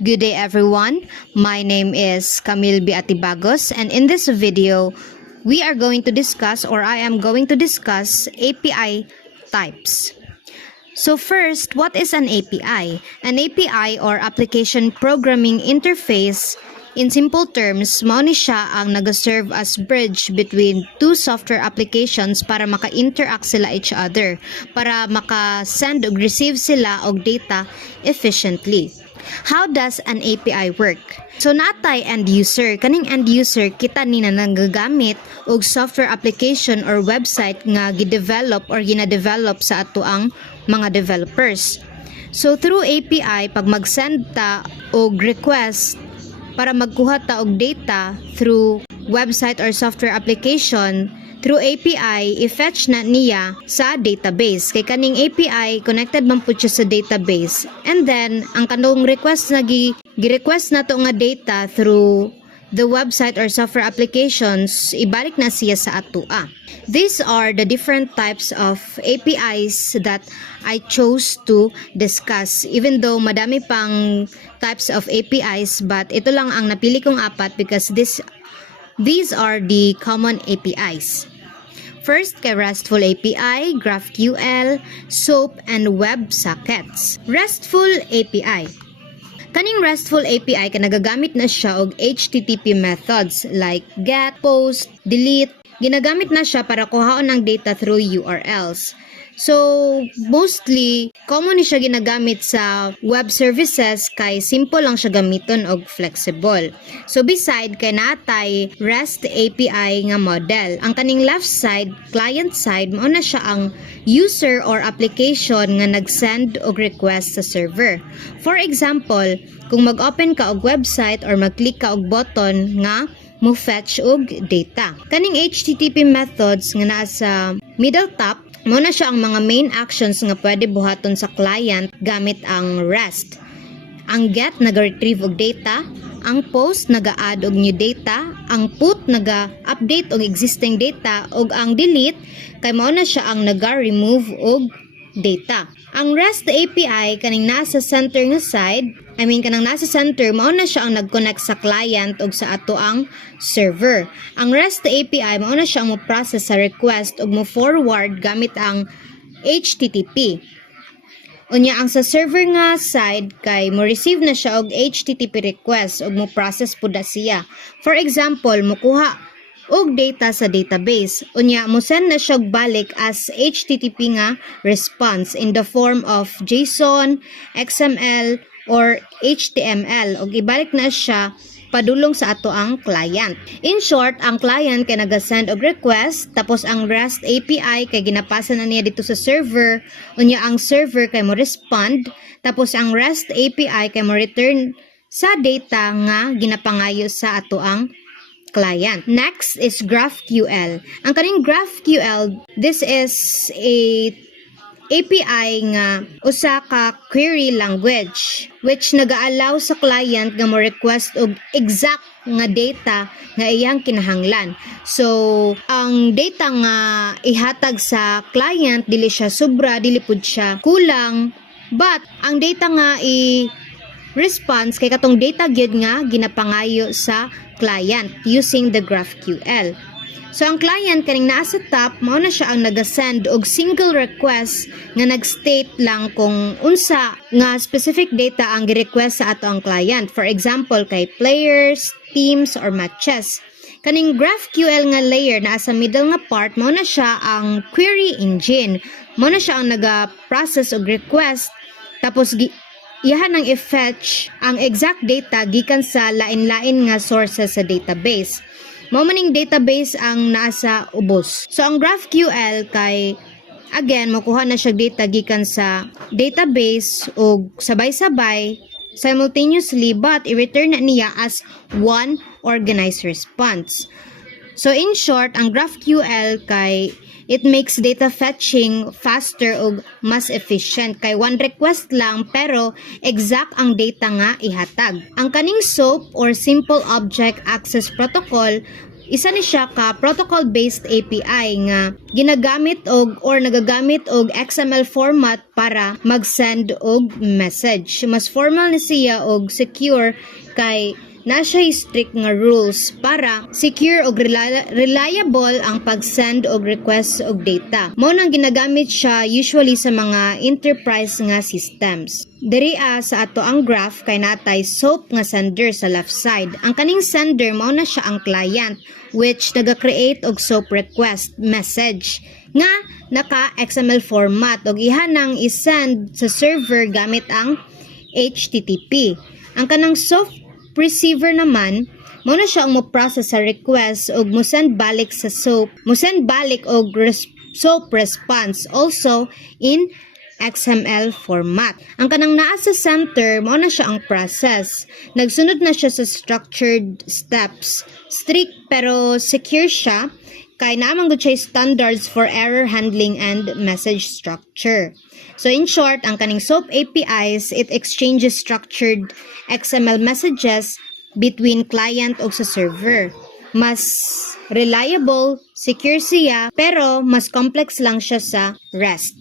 Good day everyone, my name is Camille Beatibagos, and in this video, we are going to discuss, or I am going to discuss, API types. So first, what is an API? An API or Application Programming Interface, in simple terms, mao ni siya ang nag-serve as bridge between two software applications para maka-interact sila each other, para maka-send o receive sila og data efficiently. How does an API work? So natay end user, kaning end user kita ni na nagagamit og software application or website nga gi-develop or gina-develop sa ato ang mga developers. So through API, pag mag-send ta og request para magkuha ta og data through website or software application, through API, i-fetch na niya sa database. Kay kaning API, connected man po siya sa database. And then, ang kanong request na gi-request na to nga data through the website or software applications, ibalik na siya sa atua. These are the different types of APIs that I chose to discuss. Even though madami pang types of APIs, but ito lang ang napili kong apat because these are the common APIs. First, kay RESTful API, GraphQL, SOAP, and WebSockets. RESTful API. Kaning RESTful API ka nagagamit na siya og HTTP methods like GET, POST, DELETE. Ginagamit na siya para kuhaon ang data through URLs. So, mostly, common ni siya ginagamit sa web services kay simple lang siya gamiton og flexible. So, beside kay natay REST API nga model. Ang kaning left side, client side, mao na siya ang user or application nga nag-send og request sa server. For example, kung mag-open ka og website or mag-click ka og button nga mo fetch og data. Kaning HTTP methods nga naa sa middle top, mao na siya ang mga main actions nga pwede buhaton sa client gamit ang REST. Ang GET naga-retrieve og data, ang POST naga-add og new data, ang PUT naga-update og existing data, og ang DELETE kay mao na siya ang naga-remove og data. Ang REST API kaning nasa center nga side, kanang nasa center, mao na siya ang nag-connect sa client og sa ato ang server. Ang REST API, mao na siya ang mo-process sa request og mo-forward gamit ang HTTP. Unya, ang sa server nga side, kay mo-receive na siya og HTTP request og mo-process po da siya. For example, mukuha og data sa database. Unya, mo-send na siya balik as HTTP nga response in the form of JSON, XML, or HTML, og ibalik na siya padulong sa ato ang client. In short, ang client kay naga-send og request, tapos ang REST API kay ginapasa na niya dito sa server, unya ang server kay mo respond, tapos ang REST API kay mo return sa data nga ginapangayo sa ato ang client. Next is GraphQL. Ang kaning GraphQL, this is a API nga usa ka query language which naga-allow sa client nga mo-request og exact nga data nga iyang kinahanglan. So, ang data nga ihatag sa client dili siya sobra, dili pud siya kulang, but ang data nga response kay katong data gyud nga ginapangayo sa client using the GraphQL. So, ang client kaning naa sa top, mao na siya ang naga-send og single request nga nag-state lang kung unsa nga specific data ang gi-request sa ato ang client. For example, kay players, teams, or matches. Kaning GraphQL nga layer na sa middle nga part, mao na siya ang query engine. Mao na siya ang naga-process og request, tapos iyahan ang i-fetch ang exact data gikan sa lain-lain nga sources sa database. Mao maning database ang nasa ubos. So ang GraphQL kay again makuha na siya data gikan sa database og sabay-sabay simultaneously, but i-return na niya as one organized response. So in short, ang GraphQL kay it makes data fetching faster ug mas efficient kay one request lang pero exact ang data nga ihatag. Ang kaning SOAP or Simple Object Access Protocol, isa ni siya ka protocol-based API nga ginagamit or nagagamit og XML format para mag-send og message. Mas formal ni siya og secure kay na siya strict nga rules para secure og reliable ang pag-send og request og data. Mao nang ginagamit siya usually sa mga enterprise nga systems. Diri sa ato ang graph kay natay SOAP nga sender sa left side. Ang kaning sender mao na siya ang client which naga-create og SOAP request message nga naka XML format og ihanang i-send sa server gamit ang HTTP. Ang kanang SOAP receiver naman mo na siya ang mo-process sa request og mo-send balik sa SOAP. Mo-send balik og SOAP response also in XML format. Ang kanang naa sa center mo na siya ang process. Nagsunod na siya sa structured steps. Strict pero secure siya kay naamang gud siya standards for error handling and message structure. So in short, ang kaning SOAP APIs, it exchanges structured XML messages between client o sa server. Mas reliable, secure siya, pero mas complex lang siya sa REST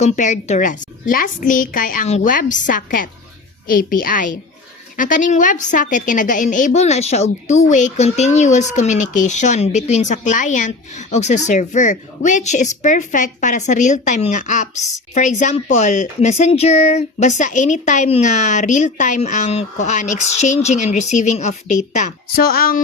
compared to REST. Lastly, kay ang WebSocket API. Ang kaning WebSocket kay naga-enable na siya og two-way continuous communication between sa client o sa server, which is perfect para sa real-time nga apps. For example, Messenger, basta anytime nga real-time ang exchanging and receiving of data. So ang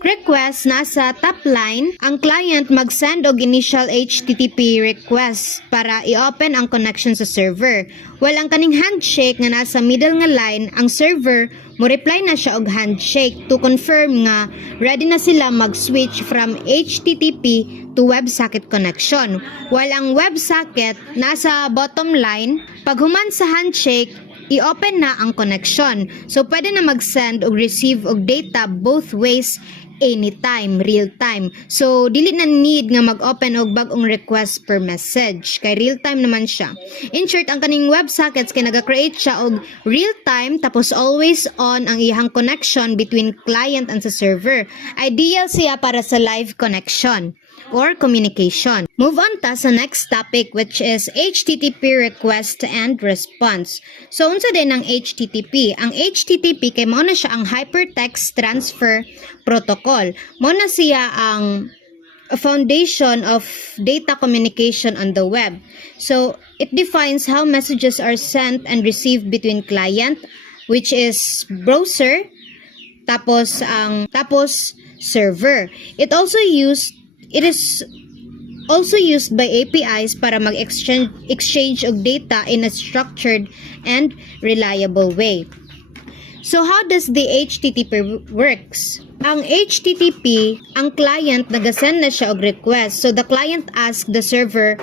request nasa top line, ang client mag-send og initial HTTP request para i-open ang connection sa server. While ang kaning handshake nga nasa middle nga line, ang server mo reply na siya og handshake to confirm nga ready na sila mag-switch from HTTP to WebSocket connection. While ang WebSocket nasa bottom line, pag human sa handshake, i-open na ang connection. So pwede na mag-send og receive og data both ways anytime, real time. So dili na need nga mag-open og bag-ong request per message kay real time naman siya. In short, ang kaning WebSockets kay naga-create siya og real time tapos always on ang iyang connection between client and sa server. Ideal siya para sa live connection or communication. Move on ta sa next topic which is HTTP request and response. So unsa din ang HTTP? Ang HTTP kay mao na siya ang Hypertext Transfer Protocol. Mao na siya ang foundation of data communication on the web. So it defines how messages are sent and received between client, which is browser, tapos server. It is also used by APIs para mag-exchange of data in a structured and reliable way. So how does the HTTP works? Ang HTTP, ang client nagasend na siya og request. So the client asks the server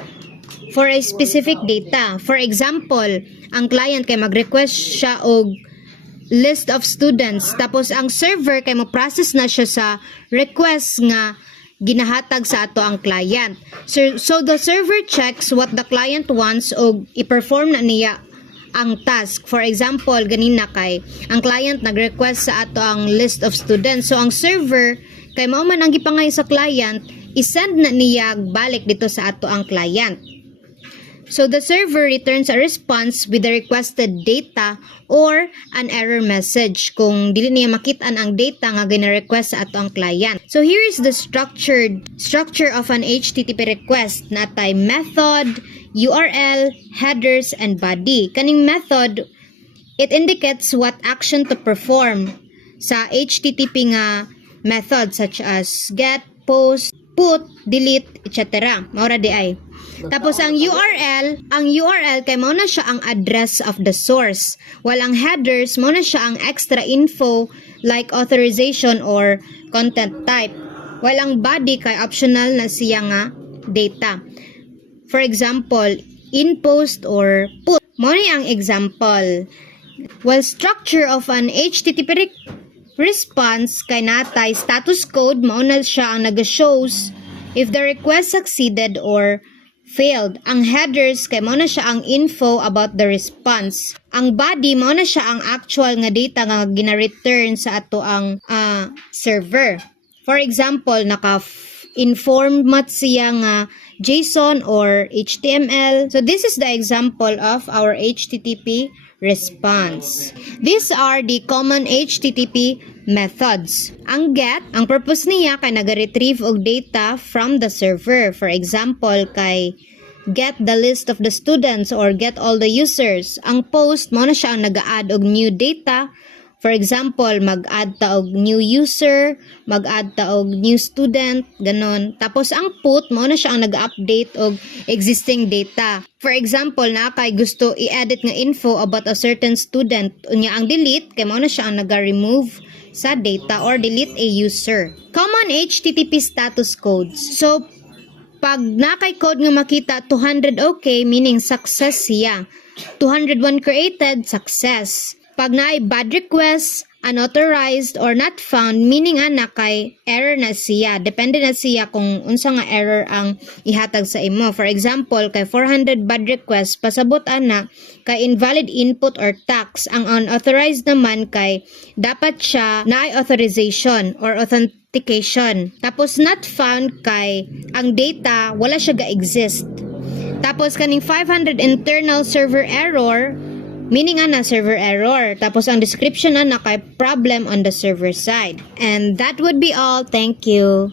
for a specific data. For example, ang client kay mag-request siya og list of students. Tapos ang server kay mo-process na siya sa request nga ginahatag sa ato ang client. So the server checks what the client wants o i-perform na niya ang task. For example, ganina kay ang client nag-request sa ato ang list of students. So ang server kay mao man ang gipangay sa client, i-send na niya balik dito sa ato ang client. So the server returns a response with the requested data or an error message kung dili niya makit-an ang data nga gina-request sa ato ang client. So here is the structure of an HTTP request. Natay method, URL, headers, and body. Kaning method, it indicates what action to perform sa HTTP nga method such as get, post, put, delete, etc. Maura di ay. Tapos ang URL kay mao na siya ang address of the source. While ang headers mao na siya ang extra info like authorization or content type. While ang body kay optional na siya nga data. For example, in post or put. Mao ni ang example. While structure of an HTTP response kay natay status code mao na siya ang naga-shows if the request succeeded or failed. Ang headers kay mo na siya ang info about the response. Ang body mo na siya ang actual nga data nga gina-return sa ato ang server. For example, naka-inform mat siya nga JSON or HTML. So this is the example of our HTTP response. These are the common HTTP methods. Ang GET, ang purpose niya kay naga-retrieve og data from the server. For example, kay get the list of the students or get all the users. Ang POST, mo na siya ang naga-add og new data. For example, mag-add ta og new user, mag-add ta og new student, ganon. Tapos ang PUT, mo na siya ang nag-update og existing data. For example, na kay gusto i-edit nga info about a certain student, unya ang delete, kay mo na siya ang naga-remove sa data or delete a user. Common HTTP status codes. So, pag nakay code nga makita 200 okay, meaning success siya. 201 created, success. Pag naay bad request, unauthorized, or not found, meaning kay error na siya. Depende na siya kung unsa nga error ang ihatag sa imo. For example, kay 400 bad request, pasabot na kay invalid input or tax. Ang unauthorized naman kay dapat siya naay authorization or authentication. Tapos not found kay ang data wala siya ga-exist. Tapos kaning 500 internal server error, meaning na server error. Tapos ang description na kay problem on the server side. And that would be all. Thank you.